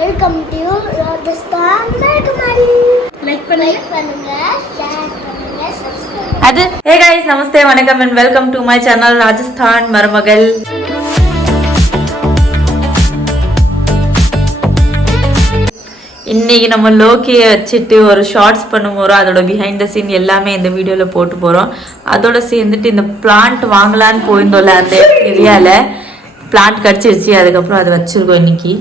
Welcome to Rajasthan மேகமாரி. Like பண்ணுங்க, share பண்ணுங்க, சப்ஸ்கிரைப். அது ஹே गाइस நமஸ்தே வணக்கம் and welcome to my channel Rajasthan மருமகள். இன்னைக்கு நம்ம லோக்கியை வச்சுட்டு ஒரு ஷார்ட்ஸ் பண்ண போகிறோம். அதோட பிஹைண்ட் த சீன் எல்லாமே இந்த வீடியோவில் போட்டு போகிறோம். அதோட சேர்ந்துட்டு இந்த பிளான்ட் வாங்கலான்னு போயிருந்தோம்ல, அந்த ஏரியாவில் பிளான்ட் கிடச்சிருச்சு. அதுக்கப்புறம் அதை வச்சுருக்கோம் இன்னைக்கு.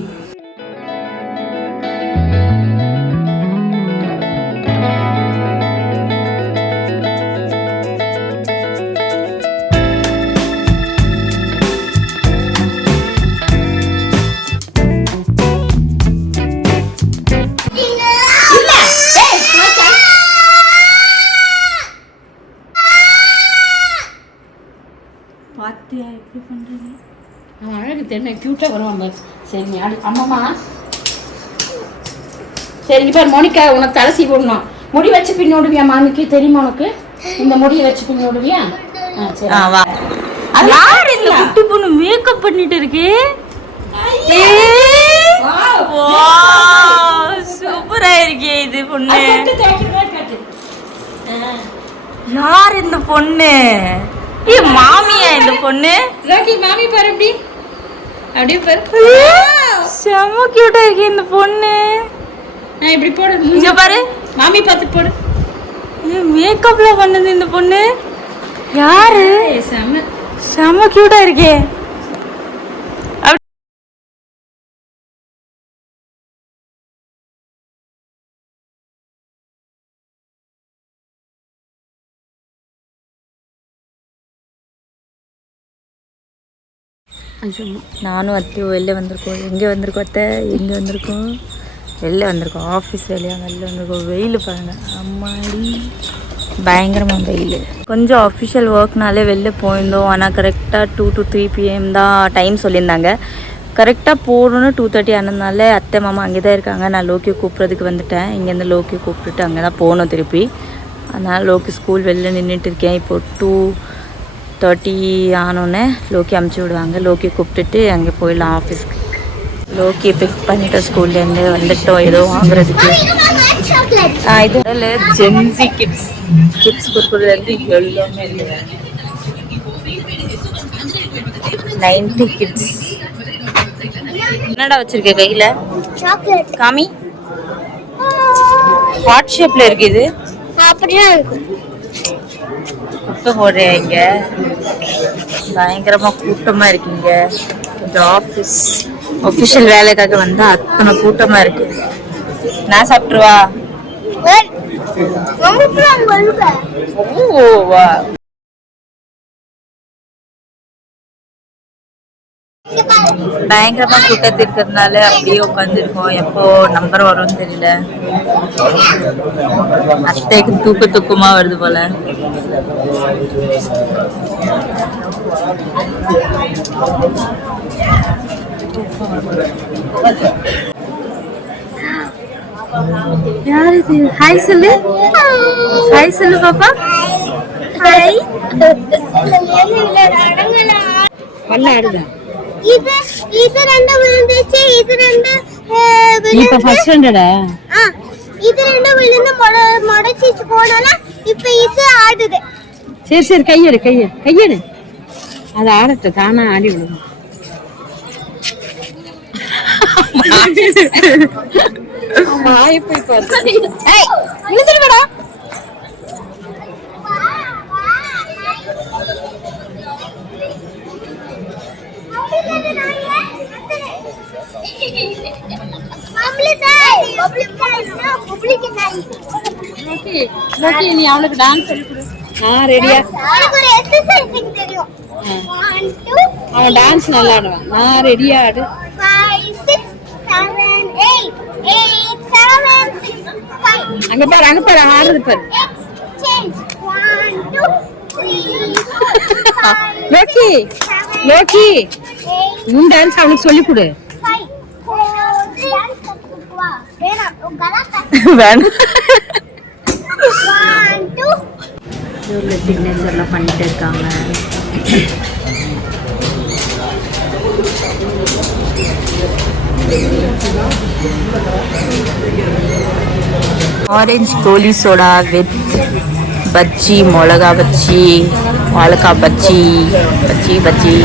பாத்தியா எப்படி பண்றது? அவன் அழகு தெரியுமா, கியூட்டா வருவான் பாரு. சரி நீ ஆடு. அம்மாம்மா சரி பாரு மோனிகா, உனக்கு தலை சீவிடணும். முடி வச்சு பின் விடுவியா மாமிக்கு? தெரியுமா உனக்கு? இந்த முடியை வச்சு பின் விடுவியா? சரி. யார் இந்த குட்டி பொண்ணு மேக்கப் பண்ணிட்டு இருக்கு? சூப்பரா இருக்கே இது பொண்ணு. யார் இந்த பொண்ணு? மாமியா இந்த பொண்ணு? மாமி பாரு எப்படி அப்படியே பாரு. செம்ம கியூட்டா இருக்கு இந்த பொண்ணு. இப்படி போடு, இங்க பாரு மாமி பார்த்து போடு. மேக்கப்ல பண்ணது இந்த பொண்ணு யாரு? செம்ம கியூட்டா இருக்கே. நானும் அத்தையும் வெளில வந்திருக்கோம். எங்கே வந்திருக்கோம் அத்தை? எங்கே வந்திருக்கோம்? வெளில வந்திருக்கோம். ஆஃபீஸ் வேலையாக வெளில வந்திருக்கோம். வெயில் பாருங்க, அம்மாடி பயங்கரமாக வெயில். கொஞ்சம் அஃபிஷியல் ஒர்க்னாலே வெளில போயிருந்தோம். ஆனால் கரெக்டாக 2 to 3 PM தான் டைம் சொல்லியிருந்தாங்க. கரெக்டாக போகணுன்னு 2:30 ஆனதுனால அத்தை மாமா அங்கே தான் இருக்காங்க. நான் லோக்கியை கூப்பிட்றதுக்கு வந்துட்டேன். இங்கேருந்து லோக்கியை கூப்பிட்டுட்டு அங்கே தான் போகணும் திருப்பி. அதனால் லோக்கி ஸ்கூல் வெளில நின்றுட்டு இருக்கேன். இப்போது 2:30 ஆனோடனே லோக்கி அமுச்சு விடுவாங்க. லோக்கி கூப்பிட்டுட்டு அங்கே போயிடலாம் ஆஃபீஸ்க்கு. லோக்கியை பிக் பண்ணிட்டோம். ஸ்கூல்லேருந்து வந்துட்டோம் ஏதோ வாங்குறதுக்கு. இதில் ஜென்சி கிட்ஸ் கொடுக்குறதுலேருந்து எல்லாமே இல்லை. 90 கிட்ஸ். என்னடா வச்சிருக்க கையில்? காமி. ஹார்ட் ஷேப்பில் இருக்கு இது. அப்படியே இருக்கு. குப்பை போடுறீங்க. பயங்கரமா கூட்டமா இருக்கீங்க. கொஞ்சம் ஆஃபீஸ் ஒஃபிஷியல் வேலைக்காக வந்தா அத்தனை கூட்டமா இருக்கு. நான் சாப்பிட்டுருவா. ஓவா பயங்கரமா கூட்டத்து இருக்கிறதுனால அப்படியே உட்காந்துருக்கோம். எப்போ நம்பர் வரும்னு தெரியல. அத்தைக்கு தூக்கமா வருது போல. யார் இது? ஹாய் சொல்லு. ஹாய் சொல்லு பாப்பா. ஹாய். இது ரெண்டு விழுந்துச்சு. இது ரெண்டு இப்ப ஃபர்ஸ்ட் ஸ்டாண்டர்டா? இது ரெண்டு விழுந்து மொடச்சிச்சு போனால இப்ப இது ஆடுது. சரி சரி கையெடு. அது ஆடட்டும், தானா ஆடி விடுவோம். நீ அவளுக்கு டான்ஸ் சொல்லி கொடு. ரெடியா? அவன் டான்ஸ் நல்லா ஆடுவான். நான் ரெடியா ஆடு. 5 6 7 8 8 7 6 5. அங்க பாரு ஆடுது பாரு. லோக்கி உன் டான்ஸ் அவனுக்கு சொல்லி கொடு. வேணாம். சிக்னேச்சர்லாம் பண்ணிட்டு இருக்காங்க. Orange Kohli soda with bajji, மிளகா பஜ்ஜி, வாழைக்காய் பஜ்ஜி, பஜ்ஜி பஜ்ஜி